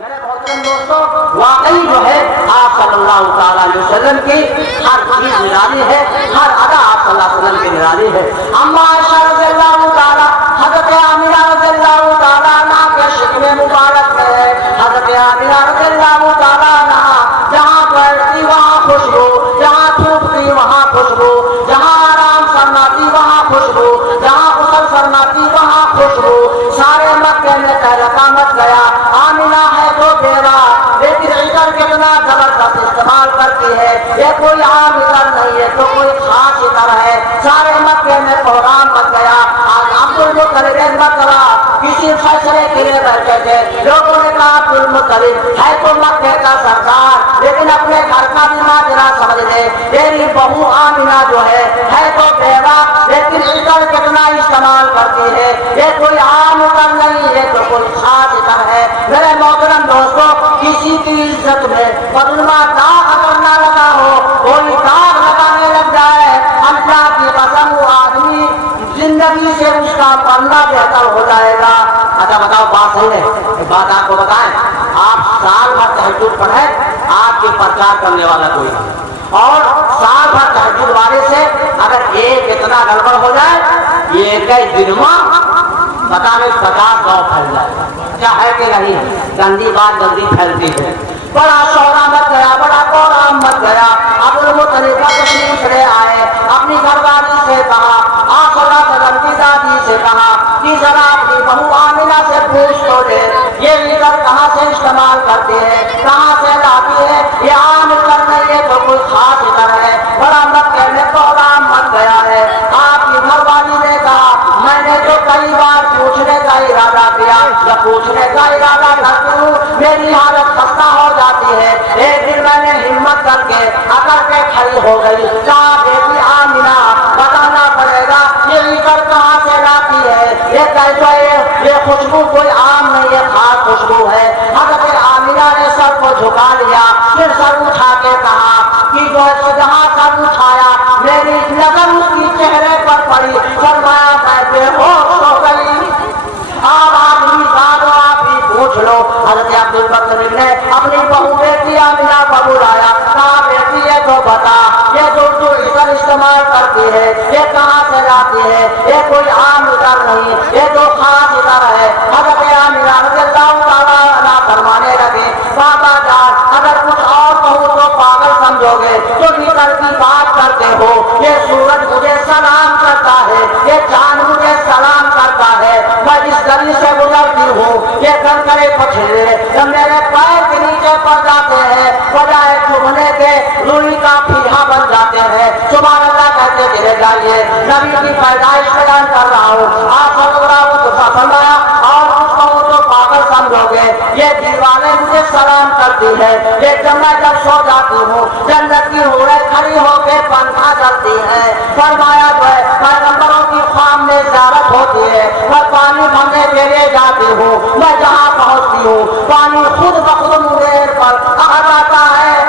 میرے محترم دوستوں، واقعی جو ہے آپ صلی اللہ تعالیٰ علیہ وسلم کی ہر چیز نرالی ہے، ہر ادا آپ صلی اللہ علیہ وسلم کی نرالی ہے۔ اما عائشہ رضی اللہ تعالیٰ، حضرت آمنہ رضی اللہ تعالیٰ عنہ کے شکم مبارک میں حضرت آمنہ رضی اللہ تعالیٰ عنہ جہاں بیٹھتی وہاں خوشبو، جہاں تھوکتی وہاں خوشبو، جہاں آرام فرماتی وہاں خوشبو، جہاں غسل فرماتی وہاں خوشبو۔ سارے مکے میں تہلکہ مچ گیا۔ آمنہ ہے تو بیوہ، لیکن عطر کتنا زبردست استعمال کرتی ہے، یہ کوئی عام عطر نہیں ہے تو کوئی خاص عطر ہے۔ سارے مکے میں کوہرام مچ گیا۔ آج عبد المطلب مکہ کسی فیصلے کے لیے بیٹھے تھے، لوگوں نے کہا عبد المطلب ہے تو مکے کا سردار، لیکن اپنے گھر کا بھی ماجرا سمجھ لے۔ تیری بہو آمنہ جو ہے تو بیوہ، لیکن عطر کتنا استعمال کرتی ہے، یہ کوئی عام عطر نہیں ہے تو کوئی خاص عطر ہے۔ میرے محترم دوستوں، کسی کی عزت میں بدنما داغ اگر نہ لگا ہو، کوئی داغ لگانے لگ جائے، اللہ کی قسم وہ آدمی زندگی سے اس کا پلہ بہتر ہو جائے گا۔ اچھا بتاؤ، بات صحیح ہے؟ ایک بات آپ کو بتائیں، آپ سال بھر تہجد پڑھیں، آپ کے پرچار کرنے والا کوئی نہیں، اور سال بھر تہجد والے سے اگر ایک اتنا گڑبڑ ہو جائے، یہ ایک دن میں پتا نہیں 50 گاؤں پھیل جائے، کیا ہے کہ نہیں؟ گندی بات جلدی پھیلتی ہے۔ بڑا شورا مچ گیا، بڑا کوہرام مچ گیا۔ عبد المطلب تشریف لے آئے، اپنی گھر والی سے کہا، آپ صلی اللہ علیہ وسلم کی دادی سے کہا کہ ذرا اپنی بہو آمنہ سے پوچھ تو لے، یہ عطر کہاں سے استعمال کرتی ہے، کہاں سے لاتی ہے، یہ عام عطر نہیں ہے تو کوئی خاص عطر ہے۔ بڑا مکے میں کوہرام مچ گیا ہے۔ آپ کی گھر والی نے کہا، میں نے تو کئی بار پوچھنے کا ارادہ کیا، جب پوچھنے کا ارادہ کرتی ہوں میری حالت خستہ ہو جاتی ہے۔ ایک دن میں نے ہمت کر کے اکڑ کے کھڑی ہو گئی، کہا بیٹی آمنہ بتانا پڑے گا یہ عطر کہاں سے لاتی ہے، یہ کیسا ہے، یہ خوشبو کوئی عام نہیں ہے، خاص خوشبو ہے۔ حضرت آمنہ نے سر کو جھکا لیا، پھر سر اٹھا کے کہا کہ جو جہاں سر اٹھایا میری نظر اس کی چہرے پر پڑی، فرمایا میں بے ہوش ہو گئی۔ آپ ہی بات آپ ہی پوچھ لو۔ حضرت عبد المطلب نے اپنی بہو بیٹی آمنہ کو بلایا، کہا بیٹی یہ تو بتا، یہ جو عطر استعمال کرتی ہے یہ کہاں سے لاتی ہے، یہ کوئی عام عطر نہیں، یہ جو خاص عطر ہے۔ حضرت آمنہ رضی اللہ تعالیٰ عنہ فرمانے لگے، بابا جان اگر کچھ اور کہوں تو پاگل سمجھو گے، تم عطر کی بات کرتے ہو، یہ سورج مجھے سلام کرتا ہے، یہ چاند مجھے سلام کرتا ہے، میں جس گلی سے گزرتی ہوں یہ کنکرے پتھرے جب میرے پیر کے نیچے پڑ جاتے ہیں، بجائے چبھنے کے روئی کا پھیہا بن جاتے ہیں۔ سبحان اللہ کہتے چلے جائیے۔ نبی کی پیدائش بیان کر رہا ہوں، آپ صلی اللہ علیہ وسلم فرمایا، اور کچھ کہوں تو پاگل سمجھو گے، یہ دیوانیں مجھے سلام کرتی ہے، یہ جب میں سو جاتی ہوں جنت کی حوریں کھڑی ہو کے پنکھا چلتی ہے۔ فرمایا جو ہے پیغمبروں کی خواب میں زیارت ہوتی ہے، میں پانی بھرنے کے لیے جاتی ہوں، میں جہاں پہنچتی ہوں پانی خود بخود منہ پر آ جاتا ہے۔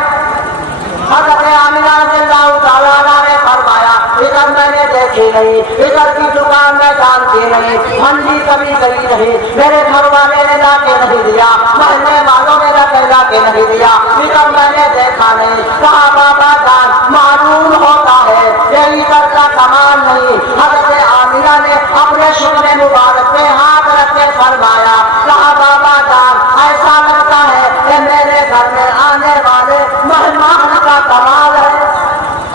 حضرت آمنہ رضی اللہ تعالیٰ عنہ نے فرمایا، ادھر میں نے دیکھی نہیں، ادھر کی دکان میں جانتی نہیں، منڈی کبھی گئی نہیں، میرے گھر والے نے لا کے نہیں دیا، محلے والوں نے لا کے نہیں دیا، ادھر میں نے دیکھا نہیں۔ کہا بابا جان معلوم ہوتا ہے یہ ادھر کا کمال نہیں۔ حضرت آمنہ نے اپنے شکر مبارک پہ ہاتھ رکھ کے فرمایا، کہا بابا جان ایسا لگتا ہے کہ میرے گھر میں آنے والے مہمان کا کمال ہے،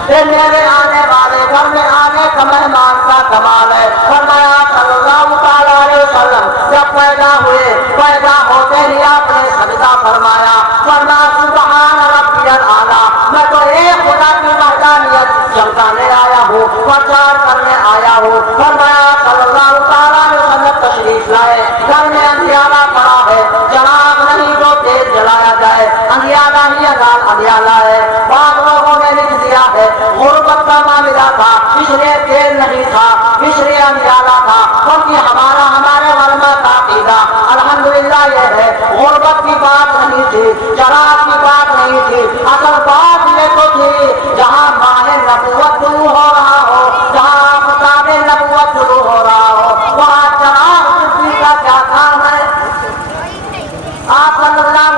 یہ میرے آنے والے گھر میں آنے کا مہمان کا کمال ہے۔ فرمایا صلی اللہ تعالیٰ علیہ وسلم جب پیدا ہوئے، پیدا ہوتے ہی آپ نے سجدہ فرمایا، فرمایا سبحان ربی الاعلیٰ، میں تو ایک خدا کی وحدانیت چمکانے آیا ہوں، پرچار کرنے آیا ہوں۔ فرمایا صلی اللہ تعالیٰ علیہ وسلم تشریف لائے، گھر میں اندھیارا پڑا ہے، چراغ نہیں تو تیل جلایا جائے، اندھیارا ہی اندھیارا ہے۔ بعض لوگوں نے لکھ دیا ہے غربت کا معاملہ تھا اس لیے تیل نہیں تھا، اس لیے اندھیارا تھا، کیونکہ ہمارے علماء کا عقیدہ الحمدللہ یہ ہے غربت کی بات نہیں تھی، چراغ کی بات نہیں تھی، اصل بات یہ تو تھی جہاں ماہ نبوت شروع ہو رہا ہو، جہاں آفتاب نبوت شروع ہو رہا ہو، وہاں چراغ کا کیا کام ہے؟ آپ صلی اللہ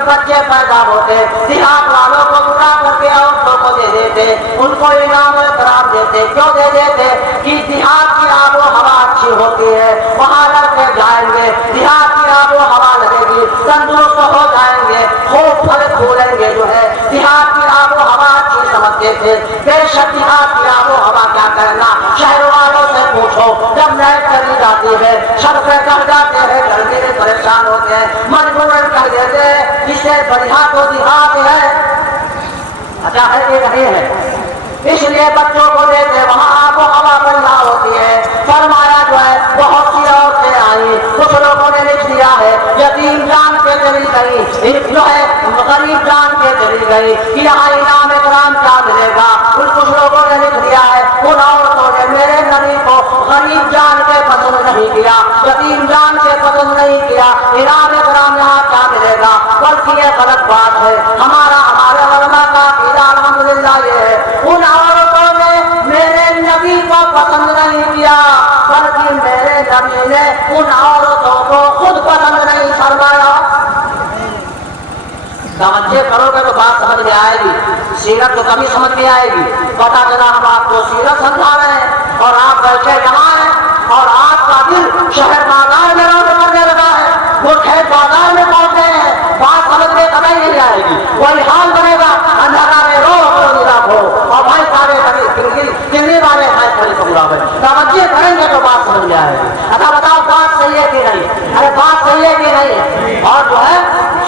جب بچے پیدا ہوتے دیہات والوں کو بلا کر کے عورتوں کو دے دیتے, ان کو انعام اکرام دیتے. کیوں دے دیتے؟ کہ دیہات کی آب و ہوا اچھی ہوتی ہے, وہاں لڑکے جائیں گے, دیہات کی آب و ہوا لگے گی, تندرست ہو جائیں گے, خوب پھل پھولیں گے. جو ہے دیہات کی آب و ہوا اچھی سمجھتے تھے. بے شک دیہات کی آب و ہوا کیا کرنا, شہر والوں سے پوچھو, جب لائٹ چلی جاتی ہے چھت پہ چڑھ جاتے ہیں, گرمی میں پریشان ہوتے ہیں, مجبوراً کر دیتے ہیں اس سے بڑھیا تو دیہات ہے. اچھا ہے کہ نہیں ہے؟ اس لیے بچوں کو دیتے, وہاں آب و ہوا بڑھیا ہوتی ہے. فرمایا جو ہے بہت سی عورتیں آئیں, کچھ لوگوں نے لکھ دیا ہے یتیم جان کے چلی گئی, جو ہے غریب جان کے چلی گئی, یہاں انعام اکرام کیا ملے گا. کچھ لوگوں نے لکھ دیا ہے ان عورتوں نے میرے نبی کو غریب جان کے پسند نہیں کیا, یتیم جان کے پسند نہیں کیا, انعام اکرام یہاں کیا ملے گا. بلکہ یہ غلط بات ہے. ہمارے علماء کا عقیدہ الحمدللہ یہ ہے, ان عورتوں نے میرے نبی کو پسند نہیں کیا, بلکہ میرے نبی نے ان عورتوں کو خود پسند نہیں فرمایا. توجہ کرو گے تو بات سمجھ میں آئے گی. سیرت تو کبھی سمجھ میں آئے گی. پتا چلا ہم آپ کو سیرت سمجھا رہے ہیں اور آپ بیٹھے یہاں ہیں اور آپ کا دل شہر بازار میں روڈ کرنے لگا ہے, وہ کھیت بازار میں پہنچے ہیں. بات سمجھ میں کبھی نہیں آئے گی. وہی حال بنے گا اندھارا میں رو ہو اور بھائی سارے دلی والے بھائی کھڑے پکڑا ہوئے. توجہ کریں گے تو بات سمجھ میں آئے گی. اچھا بتاؤ بات صحیح ہے کہ نہیں؟ ارے بات صحیح ہے کہ نہیں؟ اور جو ہے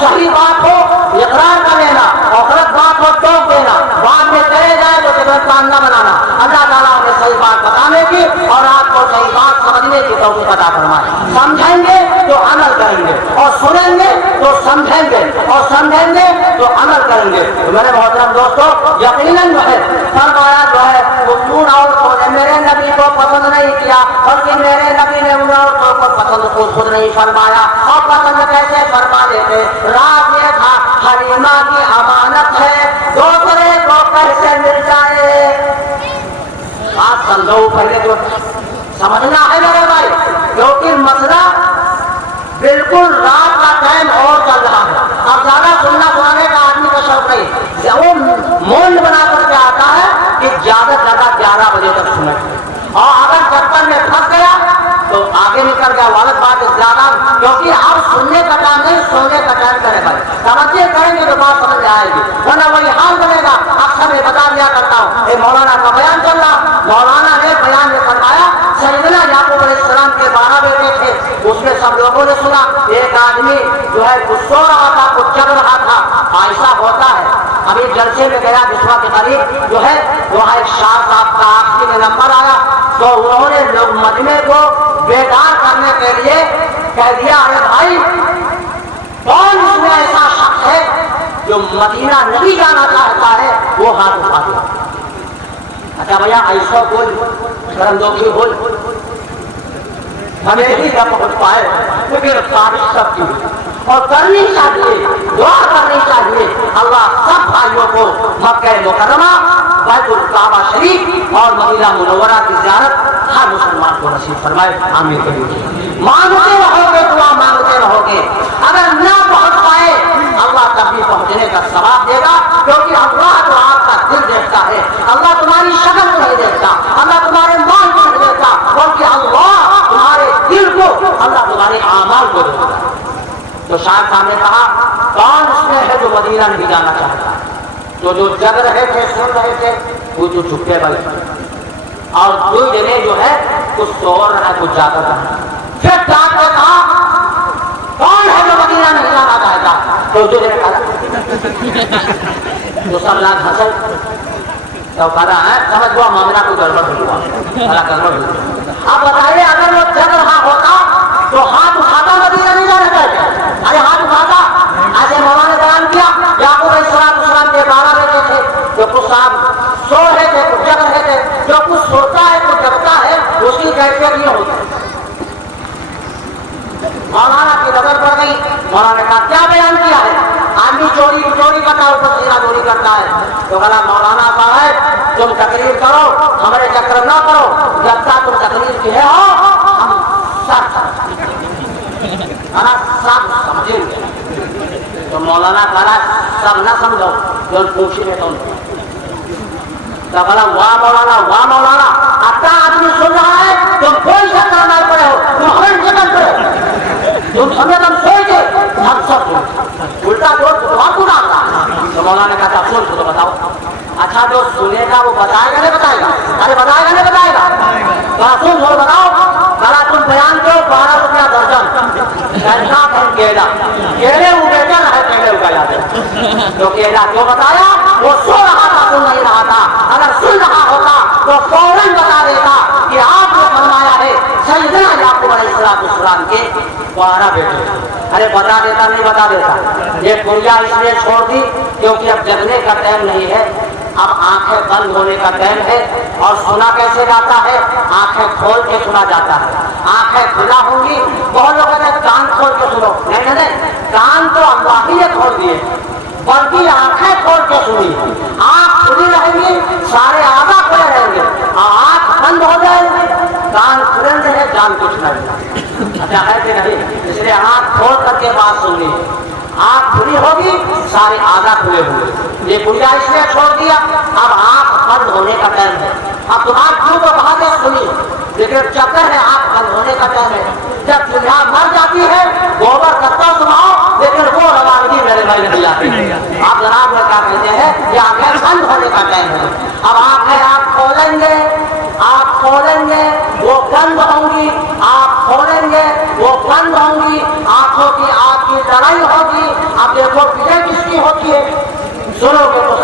صحیح بات ہو اقرار کر لینا اور غلط بات ہو ٹوک دینا, بعد میں چلے جائے تو جگت کام نہ بنانا. اللہ تعالیٰ نے صحیح بات بتانے کی اور آپ کو صحیح بات سمجھنے کی توفیق عطا فرمائے. سمجھیں گے تو عمل کریں گے, اور سنیں گے تو سمجھیں گے, اور سمجھیں گے تو عمل کریں گے. میرے محترم دوستو, یقیناً جو ہے فرمایا جو ہے ان عورتوں نے میرے نبی کو پسند نہیں کیا, بلکہ میرے نبی نے ان عورتوں کو پسند کو خود نہیں فرمایا. اور پسند کیسے فرما دیتے؟ راز یہ تھا حلیمہ کی امانت ہے, دوسرے کو کیسے مل جائے. بات سمجھو پہلے تو سمجھنا ہے میرے بھائی, کیونکہ مسئلہ بالکل رات کا ٹائم اور چل رہا ہے. اب زیادہ سننا سنانے کا آدمی کا شوق نہیں, وہ مول بنا کر کے آتا ہے کہ زیادہ سے زیادہ 11 بجے تک سنے, اور اگر چکر میں پھنس گیا تو آگے نکل گیا. غلط بات زیادہ, کیونکہ اب سننے کا ٹائم نہیں, سونے کا ٹائم کرے بھائی. توجہ کریں گے تو بات سمجھ میں آئے گی, ورنہ وہی حال بنے گا. اکثر میں بتا دیا کرتا ہوں, یہ مولانا کا بیان چل رہا, مولانا نے بیان میں فرمایا سیدنا یعقوب علیہ السلام کے 12 بیٹے تھے, اس میں سب لوگوں نے سنا. ایک آدمی جو ہے کچھ سو رہا تھا, کچھ جگ رہا تھا. ایسا ہوتا ہے, ابھی جلسے میں گیا بسوا کے قریب جو ہے وہاں ایک شاہ صاحب کا آخری میں نمبر آیا, تو انہوں نے لوگ مجمع کو بیدار کرنے کے لیے کہہ دیا, ارے بھائی کون اس میں ایسا شخص ہے جو مدینہ نہیں جانا چاہتا ہے, وہ ہاتھ اٹھا دیا. اچھا بھیا ایسا بول, کرم دوکھی بول, ہمیں ہی نہ پہنچ پائے تو پھر تاریخ سب کی اور کرنی چاہیے, دعا کرنی چاہیے. اللہ سب بھائیوں کو مکہ مکرمہ, بیت الکعبہ شریف اور مدینہ منورہ کی زیارت ہر مسلمان کو نصیب فرمائے. آمین. مانگتے رہو گے, دعا مانگتے رہو گے, اگر نہ پہنچ پائے اللہ کبھی پہنچنے کا ثواب دے گا, کیونکہ اللہ تو آپ کا دل دیکھتا ہے. اللہ تمہاری شکل کو نہیں دیکھتا, اللہ تمہارے مال کو نہیں دیکھتا, بلکہ اللہ تمہارے دل کو, اللہ تمہارے اعمال کو دیکھتا. تو شاہ صاحب نے کہا کون اس میں ہے جو مدینہ نہیں جانا چاہتا؟ تو جو جگ رہے تھے, سن رہے تھے, وہ جو چھپے بھائی, اور دو جنے جو ہے کچھ سو رہا ہے, کچھ جاتا رہا. پھر ڈاک نے کہا کون ہے جو مدینہ نہیں جانا چاہتا؟ تو جو نے کہا, تو سب لاکھ ہنسے. تو کہہ رہا ہے سمجھ گیا معاملہ کو گڑبڑ ہوا, گڑبڑ ہوا. اب بتائیے اگر وہ جگ رہا ہوتا تو ہاتھ اٹھاتا مدینہ نہیں جانا چاہتا؟ ارے ہاتھ اٹھاتا. ایسے مولانا نے بیان کیا یعقوب علیہ السلام کے 12 بیٹے تھے, جو کچھ صاحب سو رہے تھے, کچھ جگ رہے تھے. جو کچھ سوتا ہے, کچھ جگتا ہے, اس کی کیفیت یہ ہوتی ہے. مولانا کی نظر پڑ گئی, مولانا نے کہا کیا بیان کیا ہے؟ آدمی چوری کرتا ہے, اوپر سیدھا چوری کرتا ہے. تو کہا مولانا صاحب تم تقریر کرو, ہمارے چکر نہ کرو, جب تک تم تقریر کہے ہو ہم سب سمجھیں گے. تو مولانا کہا سب نہ سمجھو جو پوچھی میں تم تو بولا واہ مولانا اتا آدمی سن رہا ہے تم کوئی شکر نہ پڑے ہو تم ہمیں ذکر کرو تم سمجھے تم سوچ گئے ہم سب الٹا جو بہت برا تھا تو مولانا نے کہا سن تو بتاؤ اچھا جو سنے گا وہ بتائے گا نہیں بتائے گا ارے بتائے گا نہیں بتائے گا سن جو بتاؤ ذرا تم بیان کرو 12 روپیہ درجن کیسا ہے کیلا کیلے اگیجن ہے کیلے اگا جاتے تو کیلا جو بتایا وہ سو رہا تھا سن نہیں رہا تھا اگر سن رہا ہوتا تو فوراً بتا دیتا کہ آپ نے فرمایا ہے سیدنا یعقوب علیہ السلام کے 12 بیٹے ارے بتا دیتا نہیں بتا دیتا یہ گڑیا اس لیے چھوڑ دی کیونکہ اب جگنے کا ٹائم نہیں ہے اب آنکھیں بند ہونے کا ٹائم ہے اور سنا کیسے جاتا ہے آنکھیں کھول کے سنا جاتا ہے آنکھیں کھلا ہوں گی بہت لوگوں نے کان کھول کے سنو نہیں کان تو اللہ ہی نے کھول دیے بلکہ آنکھیں کھول کے سنی آنکھ کھلی رہیں گی سارے آگا کھلے رہیں گے اور آنکھ بند ہو جائے گی کان کھلے رہے جان کچھ نہیں اچھا ہے کہ نہیں اس لیے آنکھ کھول کر کے بات سننی آنکھ کھلی ہوگی سارے آگا کھلے ہوئے یہ گنجائش نے چھوڑ دیا اب آنکھ بند ہونے کا ٹائم ہے اب تمہاری کیوں تو باتیں سنی لیکن چکر ہے آنکھ بند ہونے کا ٹائم ہے جب دنیا مر جاتی ہے گوبر کرتا سناؤ لیکن وہ روانگی میرے بھائی نہیں آتی آپ جناب میں کیا کہتے ہیں یہ آنکھیں بند ہونے کا ٹائم ہے اب آنکھیں آپ کھولیں گے وہ بند ہوں گی آپ کھولیں گے وہ بند ہوں گی آنکھوں کی آپ کی لڑائی ہوگی اب دیکھو پیچھے کس کی ہوتی ہے سنو گے تو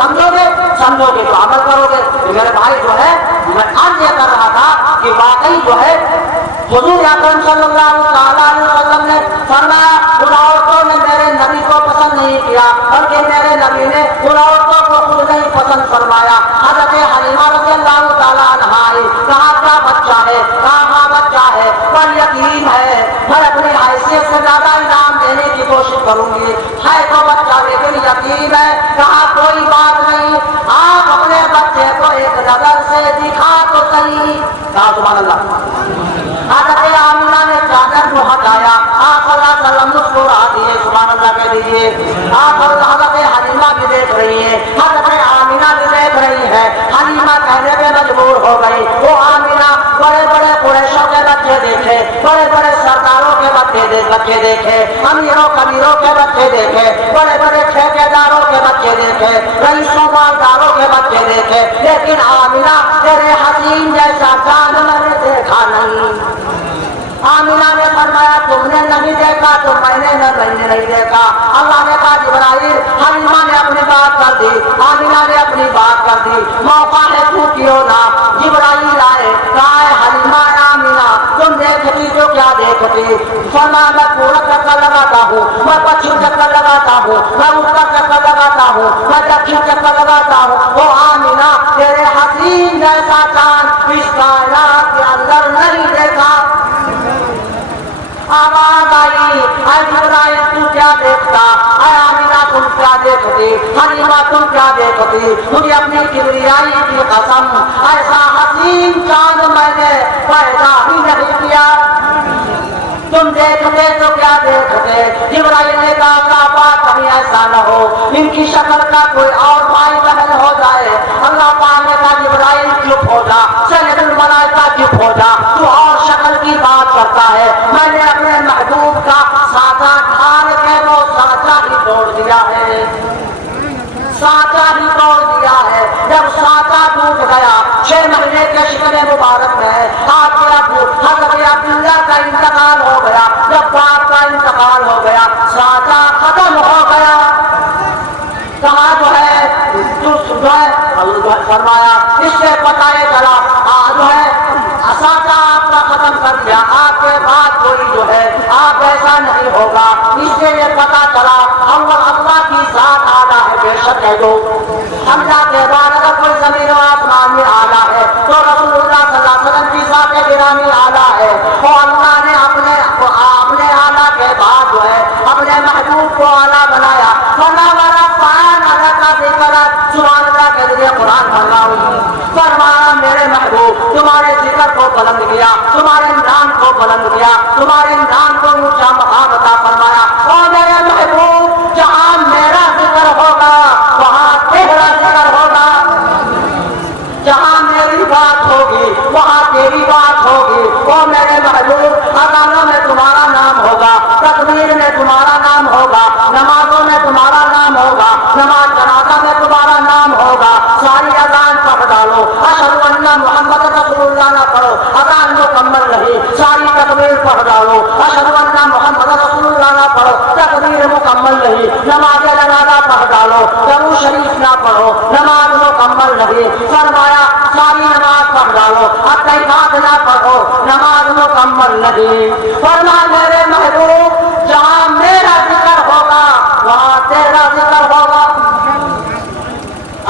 سمجھو گے تو عمل کرو گے میرے بھائی جو ہے میں آج یہ کر رہا تھا کہ واقعی جو ہے حضور اکرم صلی اللہ علیہ وسلم نے فرمایا ان عورتوں نے میرے نبی کو پسند نہیں کیا بلکہ میرے نبی نے ان عورتوں کو خود نہیں پسند فرمایا حضرت حلیمہ رضی اللہ تعالیٰ عنہ آئی کہا کیا بچہ ہے کہا ہاں بچہ ہے پر یتیم ہے میں اپنی حیثیت سے زیادہ انعام دینے کی کوشش کروں گی ہے تو بچہ لیکن یتیم ہے کہا کوئی بات نہیں آپ اپنے بچے کو ایک نظر سے دکھا تو صحیح کہا سبحان اللہ حضرت آمنہ نے چادر کو ہٹایا آپ صلی اللہ علیہ وسلم مسکرا دیے سبحان اللہ کہہ دیجیے آپ حضرت حلیمہ بھی دیکھ رہی ہے حضرت آمنہ بھی دیکھ رہی ہے حلیمہ کہنے پہ مجبور ہو گئی وہ آمنہ بڑے بڑے قریشوں کے بچے دیکھے بڑے بڑے سرداروں کے بچے دیکھے امیروں کبیروں کے بچے دیکھے بڑے بڑے ٹھیکیداروں کے بچے دیکھے رئیسوں مالداروں کے بچے دیکھے لیکن آمنہ تیرے حسین جیسا چاند میں نے دیکھا نہیں آمنہ نے فرمایا تم نے نہیں دیکھا تو میں نے نہیں دیکھا اللہ نے کہا جبرائیل حلیمہ نے اپنی بات کر دی آمنہ نے اپنی بات کر دی موقع ہے تو کیوں نہ جبرائیل آئے کہا ہے حلیمہ آمنہ تم دیکھتی جو کیا دیکھتی فرمایا میں پورا چکر لگاتا ہوں میں پچھم چکر لگاتا ہوں میں اتر چکر لگاتا ہوں میں دکھن چکر لگاتا ہوں وہ آمنہ تیرے حسین جیسا چاند اس کائنات کے اندر نہیں دیکھا آواز آئی اے جبرائیل تو کیا دیکھتا اے آمنہ تم کیا دیکھتی حلیمہ تم کیا دیکھتی مجھے اپنی کبریائی کی قسم ایسا حسین چاند میں نے پیدا ہی نہیں کیا تم دیکھتے تو کیا دیکھتے جبرائیل نے کہا بات کبھی ایسا نہ ہو ان کی شکل کا کوئی اور بھائی بہن ہو جائے اللہ پاک نے کہا جبرائیل چپ ہو جا سید الملائکہ چپ ہو جا تو اور شکل کی بات کرتا ہے میں نے اپنے محبوب کا سانچہ ڈھال کے وہ سانچہ ہی توڑ دیا ہے سانچہ ہی توڑ دیا ہے جب سانچہ ٹوٹ گیا 6 مہینے کے شکل مبارک میں آپ کے ابو حضرت عبداللہ کا انتقال ہو گیا جب باپ کا انتقال ہو گیا سانچہ ختم ہو گیا کہاں جو ہے فرمایا اس سے پتہ یہ چلا جو ہے سانچہ آپ کا ختم کر دیا آپ کے بعد کوئی جو ہے آپ ایسا نہیں ہوگا اس سے یہ پتہ چلا اللہ کی ذات اعلیٰ ہے بے شک ہے جو اللہ کے بعد اگر کوئی زمین و آسمان میں اعلیٰ ہے تو رسول اللہ صلی اللہ علیہ وسلم کی ذات گرامی اعلیٰ ہے اور اللہ نے اپنے اعلیٰ کے بعد جو ہے اپنے محبوب کو اعلیٰ بنایا سبحان اللہ کے ذریعے قرآن پڑھ رہا ہوں فرمایا میرے محبوب تمہارے ذکر کو بلند کیا تمہارے نام کو بلند کیا تمہارے نام کو اونچا مقام عطا فرمایا اور میرے محبوب جہاں میں تمہارا نام ہوگا، نمازوں میں تمہارا نام ہوگا، نماز جنازہ میں تمہارا نام ہوگا، ساری اذان پڑھ ڈالو، اشہد ان محمد رسول اللہ نہ پڑھو، اذان مکمل نہیں، ساری تکبیر پڑھ ڈالو، اشہد ان محمد رسول اللہ نہ پڑھو، تکبیر مکمل نہیں، نماز جنازہ پڑھ ڈالو، درود شریف نہ پڑھو، نماز مکمل نہیں، فرمایا ساری نماز پڑھ ڈالو، التحیات نہ پڑھو، نماز مکمل نہیں۔ فرمایا میرے محبوب جہاں میرا ذکر ہوگا وہاں تیرا ذکر ہوگا۔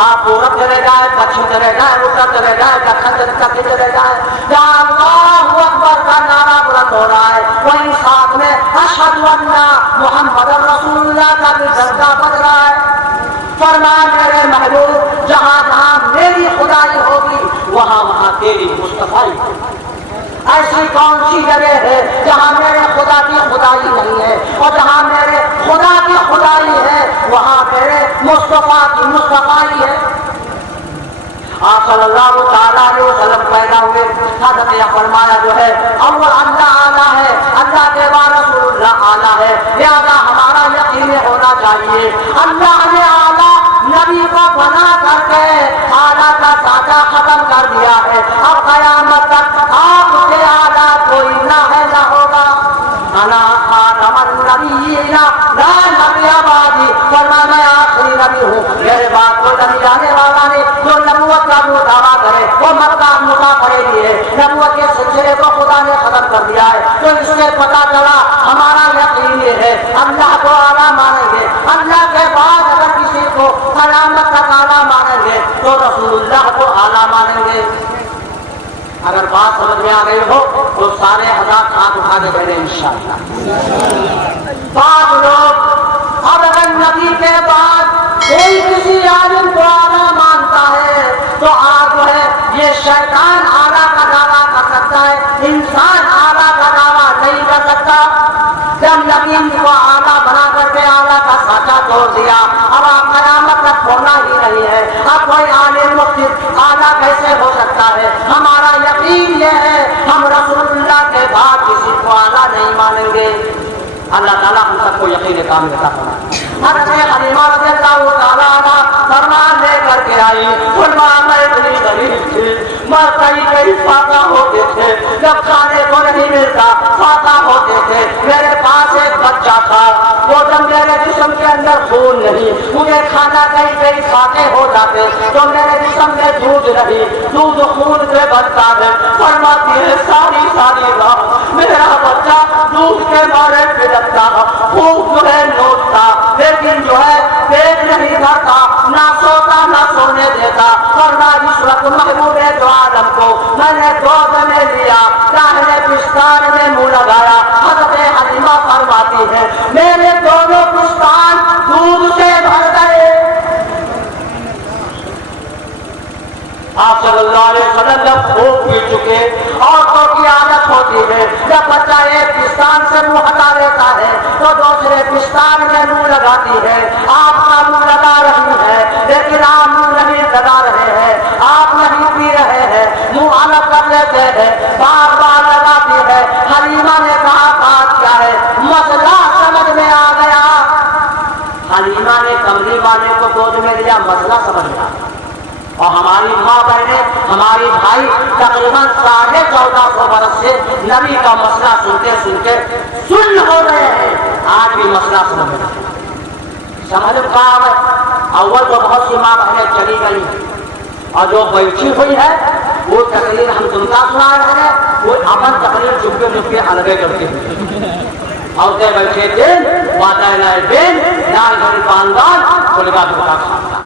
آپ پورب چلے جائے، پچھم چلے جائے، اتر چلے جائے، دکن چلے جائے، جہاں اللہ اکبر کا نعرہ بلند ہو رہا ہے وہیں ساتھ میں اشہد ان محمد رسول اللہ کا بھی درجہ بج رہا ہے۔ فرمایا میرے محبوب جہاں جہاں میری خدائی ہوگی وہاں وہاں تیری مصطفیٰ۔ ایسی کون سی جگہ ہے جہاں میرے خدا کی خدائی نہیں ہے، اور جہاں میرے خدا کی خدائی ہے وہاں میرے مصطفیٰ کی مصطفیٰ ہے۔ آپ صلی اللہ تعالیٰ علیہ وسلم پیدا ہوئے، حضرت نے فرمایا جو ہے اول اللہ اعلیٰ ہے، اللہ کے بعد رسول اللہ اعلیٰ ہے، لہذا ہمارا یقین ہونا چاہیے اللہ نے اعلیٰ نبی کو بنا کر کے اعلیٰ کا سانچہ ختم کر دیا ہے، اب قیامت تک آپ سے اعلیٰ کوئی نہ ہے نہ ہوگا۔ انا خاتم النبیین لا نبی بعدی، فرمایا میں آخری نبی ہوں، میرے بعد کوئی نبی آنے والا نہیں۔ جو نبوت کا جو دعویٰ کرے وہ مکہ مکہ پڑے گی ہے، نبوت کے سلسلے کو خدا نے ختم کر دیا ہے۔ تو اس سے پتہ چلا ہمارا یقین یہ ہے اللہ کو اعلیٰ مانیں گے، اللہ کے بعد اگر کسی کو قیامت تک اعلیٰ مانیں گے تو رسول اللہ کو اعلیٰ مانیں گے۔ اگر بات سمجھ میں آ گئی ہو تو سارے حضرات ہاتھ اٹھا کے کہہ انشاءاللہ۔ بعض لوگ اب اگر نبی کے بعد کوئی کسی عالم کو اعلیٰ مانتا ہے تو آج جو ہے یہ شیطان اعلیٰ کا دعویٰ کر سکتا ہے، انسان اعلیٰ کا دعویٰ نہیں کر سکتا۔ جب نبی کو اعلیٰ بنا کر کے اعلیٰ کا سانچہ توڑ دیا، اب آپ قیامت تک ہونا ہی نہیں ہے، اب کوئی عالم مفتی اعلیٰ کیسے ہو سکتا ہے؟ ہمارا یقین یہ ہے ہم رسول اللہ کے بعد کسی کو اعلیٰ نہیں مانیں گے۔ اللہ تعالیٰ ہم سب کو یقین کامل عطا فرمائے۔ حضرت حلیمہ رضی اللہ تعالیٰ عنہ فرمان لے کر کے آئی، فرمایا میں اتنی غریب تھی، میں کئی فاقہ ہوتے تھے، جب کھانے کو نہیں ملتا فاقہ ہوتے تھے، میرے پاس ایک بچہ تھا، وہ جب میرے جسم کے اندر خون نہیں، مجھے کھانا کئی فاقے ہو جاتے تو میرے جسم میں دودھ نہیں، دودھ خون سے بنتا ہے۔ فرماتی ہے ساری رات میرا بچہ دودھ کے مارے پھرتا، خوب جو ہے نوچتا، لیکن جو ہے پیٹ نہیں بھرتا، نہ سوتا نہ سونے دیتا۔ فرمایا اس وقت محبوب دو عالم کو میں نے گود میں لیا، داہنے پستان میں منہ لگایا۔ حضرت حلیمہ فرماتی ہے میرے دونوں پستان دودھ سے بھر گئے۔ آپ صلی اللہ علیہ وسلم جب خوب پی چکے، عورتوں کی عادت ہوتی ہے جب بچہ ایک پستان سے منہ ہٹا لیتا ہے تو دوسرے پستان میں منہ لگاتی ہے۔ آپ کا منہ لگا رہی ہے لیکن آپ منہ نہیں لگا رہے ہیں، آپ نہیں پی رہے ہیں، منہ الگ کر لیتے ہیں، بار بار لگاتی ہے۔ حلیمہ نے کہا بات کیا ہے؟ مسئلہ سمجھ میں آ گیا۔ حلیمہ نے کملی والے کو گود میں لیا، مسئلہ سمجھ میں آ گیا۔ اور ہماری ماں بہنیں، ہماری بھائی تقریباً 1450 برس سے نبی کا مسئلہ سنتے سن ہو رہے ہیں، آج بھی مسئلہ سمجھ پا ہے۔ اول تو بہت سی ماں بہنیں چلی گئی اور جو بیٹھی ہوئی ہے وہ تقریر ہم سنتا سنا رہے ہیں، وہ امن تقریر چپکے الگے کرتے ہیں۔ عورتیں بیٹھے دن باتیں لائے دن، لال گھر خاندان کھلگا دکھا